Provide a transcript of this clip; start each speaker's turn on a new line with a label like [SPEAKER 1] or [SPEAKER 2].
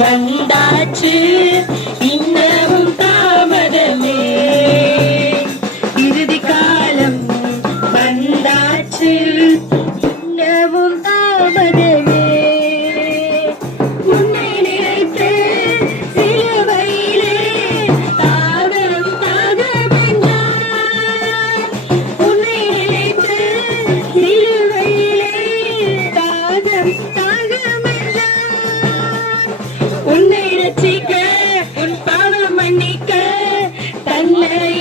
[SPEAKER 1] வந்தாச்சு இன்னமும் தாமதமே. இறுதி காலம் வந்தாச்சு இன்னமும் தாமதமே. உன்னை நினைத்து சிலுவையிலே தாகம் தாகமென்றார் உன்னை நினைத்து சிலுவையிலே தாகம் Amen.